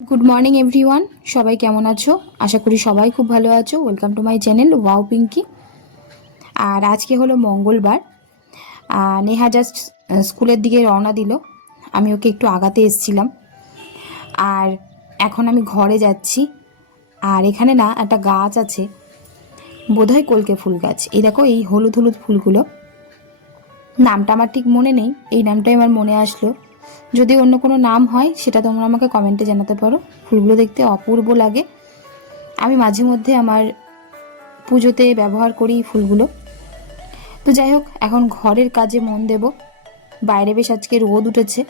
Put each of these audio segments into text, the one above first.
Good morning everyone, সবাই কেমন আছো? আশা করি সবাই খুব ভালো আছো। Welcome to my channel wow Pinky. আর আজকে হলো মঙ্গলবার। নেহা জাস্ট স্কুলের দিকে রওনা দিল, আমি ওকে একটু আগাতে এসেছিলাম। আর এখন আমি ঘরে যাচ্ছি। আর এখানে না একটা গাছ আছে, বোধহয় কলকে ফুল গাছ। এই দেখো, এই হলুদ হলুদ ফুলগুলো, নামটা আমার ঠিক মনে নেই, এই নামটাই আমার মনে আসলো। যদি অন্য কোনো নাম হয় সেটা তোমরা আমাকে কমেন্টে জানাতে পারো। ফুলগুলো দেখতে অপূর্ব লাগে। আমি মাঝে মধ্যে আমার পুজোতে ব্যবহার করি এই ফুলগুলো। তো যাই হোক, এখন ঘরের কাজে মন দেব। বাইরে বেশ আজকে রোদ উঠেছে,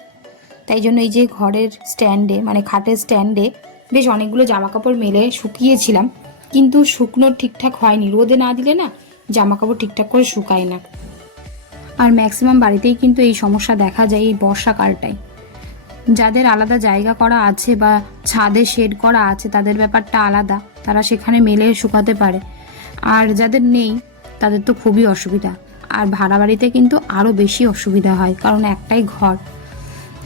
তাই জন্য এই যে ঘরের স্ট্যান্ডে, মানে খাটের স্ট্যান্ডে বেশ অনেকগুলো জামা কাপড় মেলে শুকিয়েছিলাম, কিন্তু শুকনো ঠিকঠাক হয়নি। রোদে না দিলে না জামা কাপড় ঠিকঠাক করে শুকায় না। আর ম্যাক্সিমাম বাড়িতেই কিন্তু এই সমস্যা দেখা যায় এই বর্ষাকালটায়। যাদের আলাদা জায়গা করা আছে বা ছাদে শেড করা আছে তাদের ব্যাপারটা আলাদা, তারা সেখানে মেলে শুকাতে পারে। আর যাদের নেই তাদের তো খুবই অসুবিধা। আর ভাড়া বাড়িতে কিন্তু আরও বেশি অসুবিধা হয়, কারণ একটাই ঘর।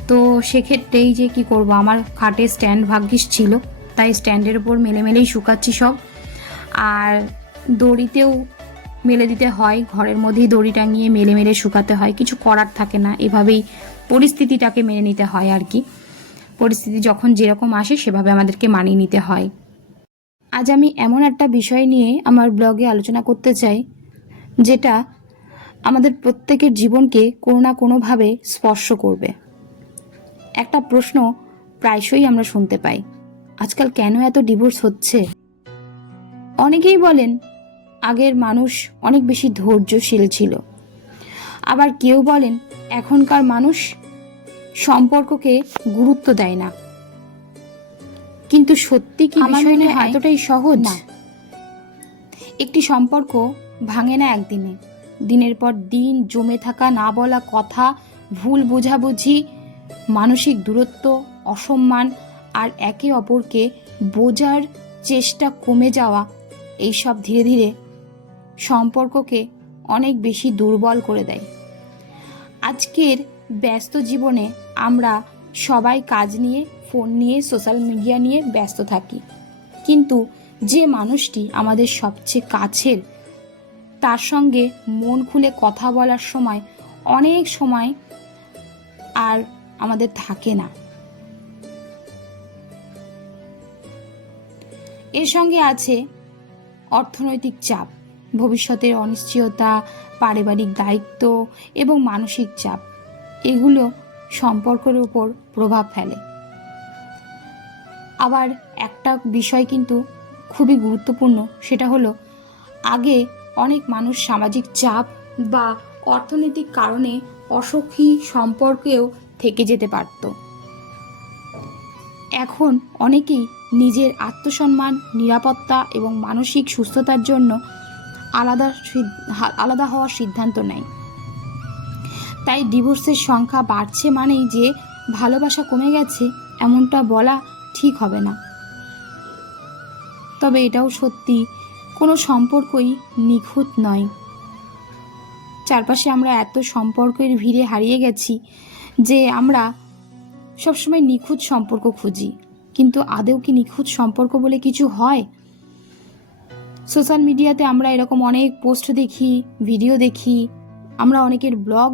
তো সেক্ষেত্রেই যে কি করব, আমার খাটে স্ট্যান্ড ভাগ্যিস ছিল, তাই স্ট্যান্ডের ওপর মেলে মেলেই শুকাচ্ছি সব। আর দড়িতেও মেলে দিতে হয়, ঘরের মধ্যেই দড়ি টাঙিয়ে মেলে মেলে শুকাতে হয়, কিছু করার থাকে না। এভাবেই পরিস্থিতিটাকে মেনে নিতে হয় আর কি। পরিস্থিতি যখন যেরকম আসে সেভাবে আমাদেরকে মানিয়ে নিতে হয়। আজ আমি এমন একটা বিষয় নিয়ে আমার ব্লগে আলোচনা করতে চাই, যেটা আমাদের প্রত্যেকের জীবনকে কোনো না কোনোভাবে স্পর্শ করবে। একটা প্রশ্ন প্রায়শই আমরা শুনতে পাই, আজকাল কেন এত ডিভোর্স হচ্ছে? অনেকেই বলেন আগের মানুষ অনেক বেশি ধৈর্যশীল ছিল। আবার কেউ বলেন এখনকার মানুষ সম্পর্ককে গুরুত্ব দেয় না। কিন্তু সত্যি কি বিষয়টা এতটাই সহজ? না। একটি সম্পর্ক ভাঙে না একদিনে। দিনের পর দিন জমে থাকা না বলা কথা, ভুল বোঝাবুঝি, মানসিক দূরত্ব, অসম্মান আর একে অপরকে বোঝার চেষ্টা কমে যাওয়া, এইসব ধীরে ধীরে সম্পর্ককে অনেক বেশি দুর্বল করে দেয়। আজকের ব্যস্ত জীবনে আমরা সবাই কাজ নিয়ে, ফোন নিয়ে, সোশ্যাল মিডিয়া নিয়ে ব্যস্ত থাকি, কিন্তু যে মানুষটি আমাদের সবচেয়ে কাছের, তার সঙ্গে মন খুলে কথা বলার সময় অনেক সময় আর আমাদের থাকে না। এর সঙ্গে আছে অর্থনৈতিক চাপ, ভবিষ্যতের অনিশ্চয়তা, পারিবারিক দায়িত্ব এবং মানসিক চাপ। এগুলো সম্পর্কের উপর প্রভাব ফেলে। আবার একটা বিষয় কিন্তু খুবই গুরুত্বপূর্ণ, সেটা হলো আগে অনেক মানুষ সামাজিক চাপ বা অর্থনৈতিক কারণে অসুখী সম্পর্কেও থেকে যেতে পারত। এখন অনেকেই নিজের আত্মসম্মান, নিরাপত্তা এবং মানসিক সুস্থতার জন্য আলাদা হওয়ার সিদ্ধান্ত নেয়। তাই ডিভোর্সের সংখ্যা বাড়ছে মানেই যে ভালোবাসা কমে গেছে, এমনটা বলা ঠিক হবে না। তবে এটাও সত্যি, কোনো সম্পর্কই নিখুঁত নয়। চারপাশে আমরা এত সম্পর্কের ভিড়ে হারিয়ে গেছি যে আমরা সবসময় নিখুঁত সম্পর্ক খুঁজি, কিন্তু আদৌ কি নিখুঁত সম্পর্ক বলে কিছু হয়? সোশ্যাল মিডিয়াতে আমরা এরকম অনেক পোস্ট দেখি, ভিডিও দেখি, আমরা অনেকের ব্লগ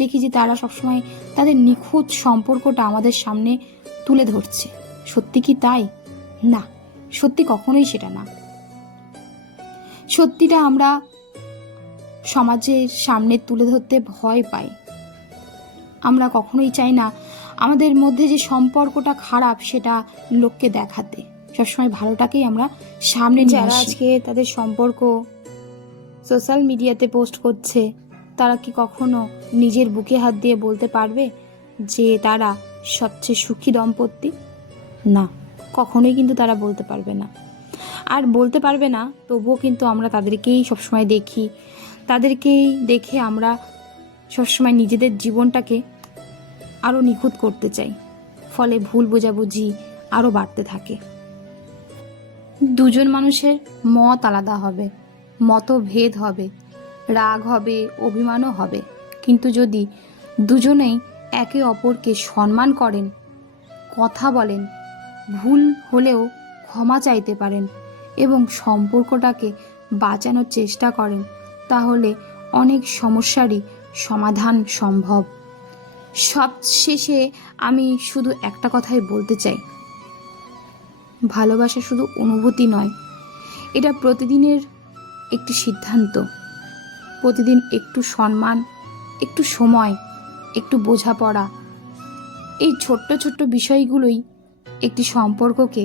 দেখি যে তারা সবসময় তাদের নিখুঁত সম্পর্কটা আমাদের সামনে তুলে ধরছে। সত্যি কি তাই? না, সত্যি কখনোই সেটা না। সত্যিটা আমরা সমাজের সামনে তুলে ধরতে ভয় পাই। আমরা কখনোই চাই না আমাদের মধ্যে যে সম্পর্কটা খারাপ সেটা লোককে দেখাতে। সবসময় ভালোটাকেই আমরা সামনে নিয়ে আসি। যারা আজকে তাদের সম্পর্ক সোশ্যাল মিডিয়াতে পোস্ট করছে, তারা কি কখনো নিজের বুকে হাত দিয়ে বলতে পারবে যে তারা সবচেয়ে সুখী দম্পতি? না, কখনোই কিন্তু তারা বলতে পারবে না। আর বলতে পারবে না, তবুও কিন্তু আমরা তাদেরকেই সবসময় দেখি, তাদেরকেই দেখে আমরা সবসময় নিজেদের জীবনটাকে আরও নিখুঁত করতে চাই। ফলে ভুল বোঝাবুঝি আরও বাড়তে থাকে। দুজন মানুষের মত আলাদা হবে, মতভেদ হবে, রাগ হবে, অভিমানও হবে, কিন্তু যদি দুজনেই একে অপরকে সম্মান করেন, কথা বলেন, ভুল হলেও ক্ষমা চাইতে পারেন এবং সম্পর্কটাকে বাঁচানোর চেষ্টা করেন, তাহলে অনেক সমস্যারই সমাধান সম্ভব। সবশেষে আমি শুধু একটা কথাই বলতে চাই, ভালোবাসা শুধু অনুভূতি নয়, এটা প্রতিদিনের একটি সিদ্ধান্ত। প্রতিদিন একটু সম্মান, একটু সময়, একটু বোঝাপড়া, এই ছোট্ট ছোট্ট বিষয়গুলোই একটি সম্পর্ককে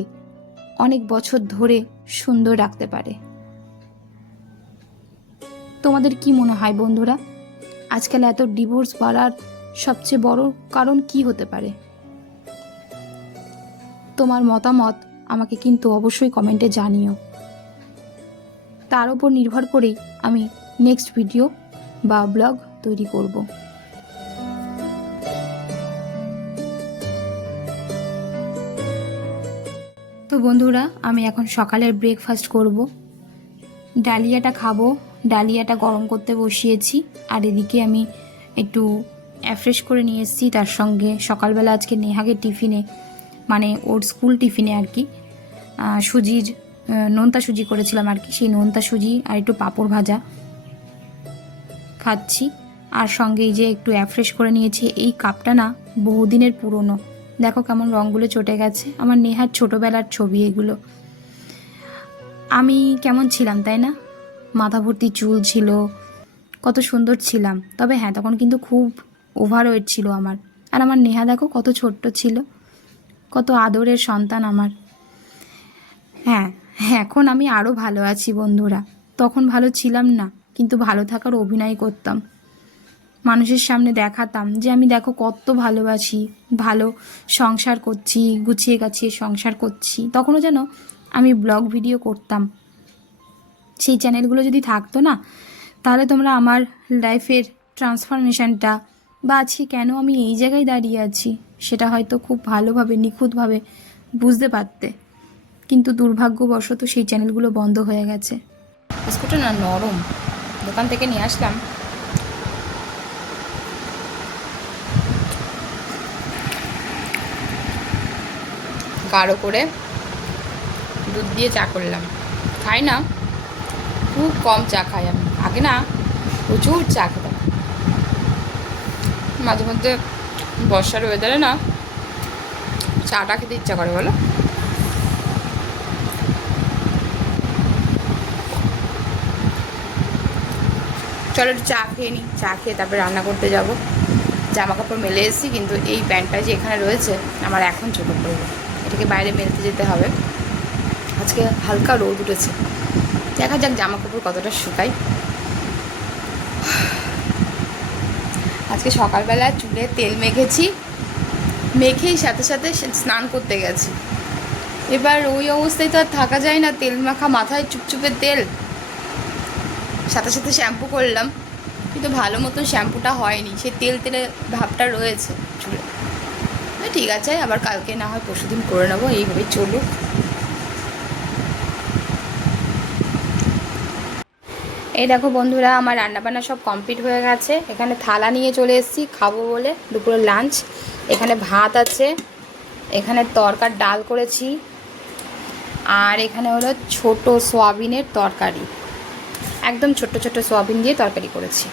অনেক বছর ধরে সুন্দর রাখতে পারে। তোমাদের কি মনে হয় বন্ধুরা, আজকাল এত ডিভোর্স বাড়ার সবচেয়ে বড় কারণ কি হতে পারে? তোমার মতামত আমাকে কিন্তু অবশ্যই কমেন্টে জানিও। তার উপর নির্ভর করেই আমি নেক্সট ভিডিও বা ব্লগ তৈরি করব। তো বন্ধুরা, আমি এখন সকালের ব্রেকফাস্ট করব। ডালিয়াটা খাবো, ডালিয়াটা গরম করতে বসিয়েছি। আর এদিকে আমি একটু অ্যাফ্রেশ করে নিয়ে এসেছি। তার সঙ্গে সকালবেলা আজকে নেহাগের টিফিনে, মানে ওর স্কুল টিফিনে আর কি, সুজির নোনতা সুজি করেছিলাম আর কি, সেই নোনতা সুজি আর একটু পাঁপড় ভাজা খাচ্ছি। আর সঙ্গে এই যে একটু অ্যাফ্রেশ করে নিয়েছি। এই কাপটা না বহুদিনের পুরনো, দেখো কেমন রঙগুলো চটে গেছে। আমার নেহার ছোটোবেলার ছবি এগুলো। আমি কেমন ছিলাম তাই না? মাথা ভর্তি চুল ছিল, কত সুন্দর ছিলাম। তবে হ্যাঁ, তখন কিন্তু খুব ওভারওয়েট ছিল আমার। আর আমার নেহা দেখো কত ছোট্ট ছিল, কত আদরের সন্তান আমার। হ্যাঁ, এখন আমি আরও ভালো আছি বন্ধুরা। তখন ভালো ছিলাম না, কিন্তু ভালো থাকার অভিনয় করতাম, মানুষের সামনে দেখাতাম যে আমি দেখো কত ভালোবাসি, ভালো সংসার করছি, গুছিয়ে গাছিয়ে সংসার করছি। তখনও যেন আমি ব্লগ ভিডিও করতাম। সেই চ্যানেলগুলো যদি থাকতো না, তাহলে তোমরা আমার লাইফের ট্রান্সফরমেশনটা বা আজকে কেন আমি এই জায়গায় দাঁড়িয়ে আছি সেটা হয়তো খুব ভালোভাবে নিখুঁতভাবে বুঝতে পারতে। কিন্তু দুর্ভাগ্যবশত সেই চ্যানেলগুলো বন্ধ হয়ে গেছে। বিস্কুটটা না নরম, দোকান থেকে নিয়ে আসলাম। গাঢ় করে দুধ দিয়ে চা করলাম। খাই না, খুব কম চা খাই আমি। আগে না প্রচুর চা খেতাম। মাঝে মধ্যে বর্ষার ওয়েদারে না চাটা খেতে ইচ্ছা করে, বলো। চলো একটু চা খেয়ে নিই। চা খেয়ে তারপরে রান্না করতে যাব। জামা কাপড় মেলে এসেছি, কিন্তু এই প্যান্টটা যে এখানে রয়েছে আমার এখন ছোটো পড়বে, এটাকে বাইরে মেলতে যেতে হবে। আজকে হালকা রোদ উঠেছে, দেখা যাক জামা কাপড় কতটা শুকাই। আজকে সকালবেলা চুলে তেল মেখেছি, মেখেই সাথে সাথে স্নান করতে গেছি। এবার ওই অবস্থায় তো আর থাকা যায় না, তেল মাখা মাথায় চুপচুপে তেল, সাথে সাথে শ্যাম্পু করলাম, কিন্তু ভালো মতো শ্যাম্পুটা হয়নি, সে তেল তেলে ভাবটা রয়েছে চুলে। ঠিক আছে, আবার কালকে না হয় পরশুদিন করে নেবো, এইভাবে চলুক। এই দেখো বন্ধুরা, আমার রান্নাবান্না সব কমপ্লিট হয়ে গেছে। এখানে থালা নিয়ে চলে এসেছি খাবো বলে, দুপুরের লাঞ্চ। এখানে ভাত আছে, এখানে তরকার ডাল করেছি, আর এখানে হলো ছোট সোয়াবিনের তরকারি, একদম ছোট্ট ছোট্ট সোয়াবিন দিয়ে তরকারি করেছি।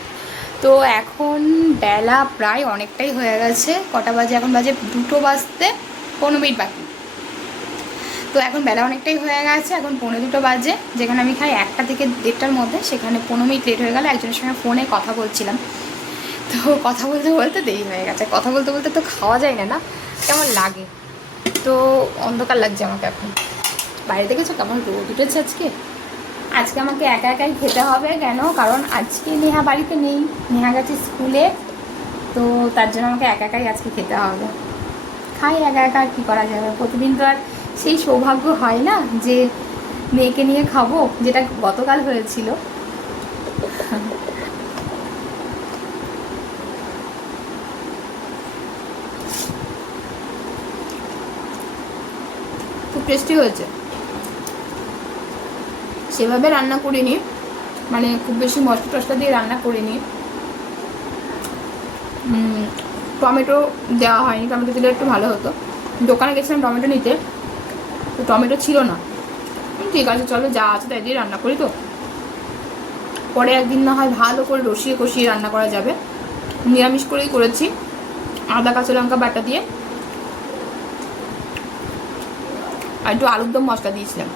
তো এখন বেলা প্রায় অনেকটাই হয়ে গেছে। কটা বাজে? এখন বাজে 2টো বাজতে 15 মিনিট বাকি। তো এখন বেলা অনেকটাই হয়ে গেছে, এখন 1:45 বাজে। যেখানে আমি খাই 1টা থেকে 1:30টার মধ্যে, সেখানে 15 মিনিট লেট হয়ে গেল। একজনের সঙ্গে ফোনে কথা বলছিলাম, তো কথা বলতে বলতে দেরি হয়ে গেছে। কথা বলতে বলতে তো খাওয়া যায় না, না কেমন লাগে। তো অন্ধকার লাগছে আমাকে এখন। বাইরে দেখেছো কেমন রোদ উঠেছে আজকে। আজকে আমাকে একা একাই খেতে হবে। কেন? কারণ আজকে নেহা বাড়িতে নেই, নেহা গেছে স্কুলে, তো তার জন্য আমাকে একা একাই আজকে খেতে হবে। খাই একা একা, আর কী করা যাবে। প্রতিদিন তো আর সেই সৌভাগ্য হয় না যে মেয়েকে নিয়ে খাবো, যেটা গতকাল হয়েছিল। খুব টেস্টি হয়েছে। সেভাবে রান্না করিনি, মানে খুব বেশি মশলা টশলা দিয়ে রান্না করিনি। টমেটো দেওয়া হয়নি, টমেটো দিলে একটু ভালো হতো। দোকানে গেছিলাম টমেটো নিতে, তো টমেটো ছিল না। ঠিক আছে চলো, যা আছে তাই দিয়ে রান্না করি। তো পরে একদিন না হয় ভালো করে রসিয়ে কষিয়ে রান্না করা যাবে। নিরামিষ করেই করেছি, আদা কাঁচা লঙ্কা বাটা দিয়ে, আর একটু আলুর দম মশলা দিয়েছিলাম।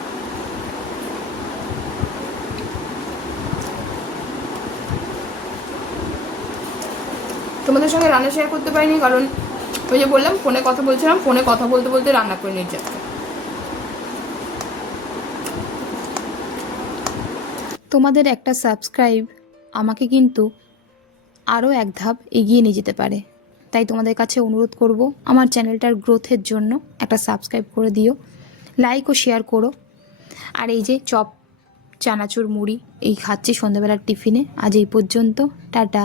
তোমাদের সঙ্গে রান্না শেয়ার করতে পারিনি, কারণ ওই যে বললাম ফোনে কথা বলছিলাম, ফোনে কথা বলতে বলতে রান্না করে নিয়ে যাচ্ছে। তোমাদের একটা সাবস্ক্রাইব আমাকে কিন্তু আরও এক ধাপ এগিয়ে নিয়ে যেতে পারে, তাই তোমাদের কাছে অনুরোধ করব আমার চ্যানেলটার গ্রোথের জন্য একটা সাবস্ক্রাইব করে দিও, লাইক ও শেয়ার করো। আর এই যে চপ চানাচুর মুড়ি এই খাচ্ছি সন্ধ্যাবেলার টিফিনে। আজ এই পর্যন্ত, টাটা।